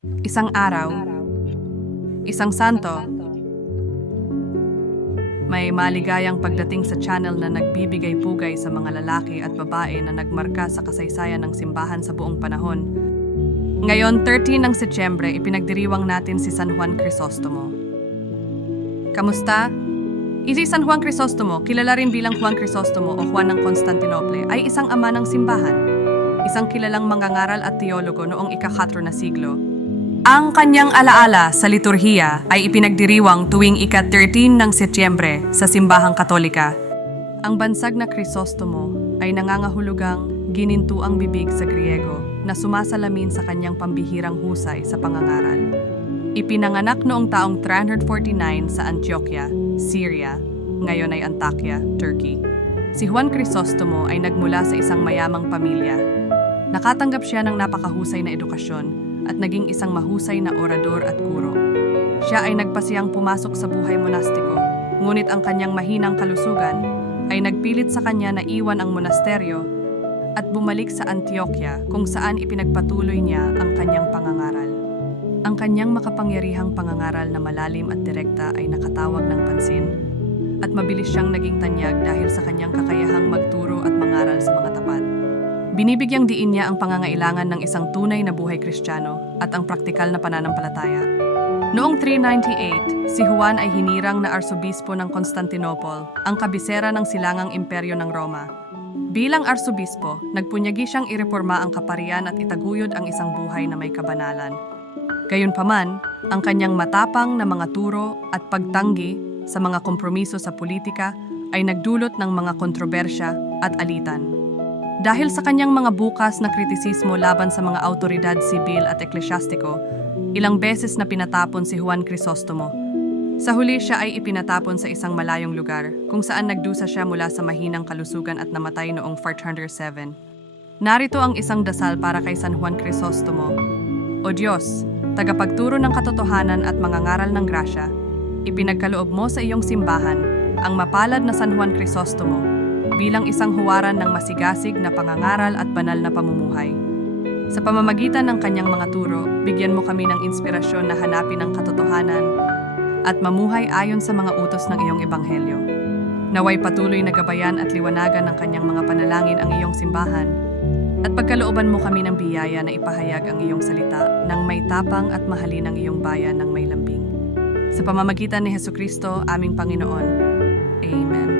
Isang araw, isang santo, may maligayang pagdating sa channel na nagbibigay pugay sa mga lalaki at babae na nagmarka sa kasaysayan ng simbahan sa buong panahon. Ngayon, 13 ng Setyembre, ipinagdiriwang natin si San Juan Crisostomo. Kamusta? Isi San Juan Crisostomo, kilala rin bilang Juan Crisostomo o Juan ng Constantinople, ay isang ama ng simbahan. Isang kilalang mangangaral at teologo noong ika-4 na siglo. Ang kanyang alaala sa liturhiya ay ipinagdiriwang tuwing ika-13 ng Setyembre sa Simbahang Katolika. Ang bansag na Crisostomo ay nangangahulugang ginintuang bibig sa Griego na sumasalamin sa kanyang pambihirang husay sa pangangaral. Ipinanganak noong taong 349 sa Antioquia, Syria, ngayon ay Antakya, Turkey. Si Juan Crisostomo ay nagmula sa isang mayamang pamilya. Nakatanggap siya ng napakahusay na edukasyon at naging isang mahusay na orador at guro. Siya ay nagpasiyang pumasok sa buhay monastiko, ngunit ang kanyang mahinang kalusugan ay nagpilit sa kanya na iwan ang monasteryo at bumalik sa Antioquia kung saan ipinagpatuloy niya ang kanyang pangangaral. Ang kanyang makapangyarihang pangangaral na malalim at direkta ay nakatawag ng pansin at mabilis siyang naging tanyag dahil sa kanyang kakayahang magturo Binibigyang diin niya ang pangangailangan ng isang tunay na buhay kristyano at ang praktikal na pananampalataya. Noong 398, si Juan ay hinirang na arsobispo ng Constantinople, ang kabisera ng silangang imperyo ng Roma. Bilang arsobispo, nagpunyagi siyang ireforma ang kaparian at itaguyod ang isang buhay na may kabanalan. Gayunpaman, ang kanyang matapang na mga turo at pagtanggi sa mga kompromiso sa politika ay nagdulot ng mga kontrobersya at alitan. Dahil sa kanyang mga bukas na kritisismo laban sa mga autoridad sibil at eklesyastiko, ilang beses na pinatapon si Juan Crisostomo. Sa huli siya ay ipinatapon sa isang malayong lugar kung saan nagdusa siya mula sa mahinang kalusugan at namatay noong 407. Narito ang isang dasal para kay San Juan Crisostomo. O Diyos, tagapagturo ng katotohanan at mangangaral ng grasya, ipinagkaloob mo sa iyong simbahan ang mapalad na San Juan Crisostomo bilang isang huwaran ng masigasig na pangangaral at banal na pamumuhay. Sa pamamagitan ng kanyang mga turo, bigyan mo kami ng inspirasyon na hanapin ang katotohanan at mamuhay ayon sa mga utos ng iyong ebanghelyo. Naway patuloy na gabayan at liwanagan ng kanyang mga panalangin ang iyong simbahan at pagkalooban mo kami ng biyaya na ipahayag ang iyong salita ng may tapang at mahalin ang iyong bayan ng may lambing. Sa pamamagitan ni Heso Kristo, aming Panginoon. Amen.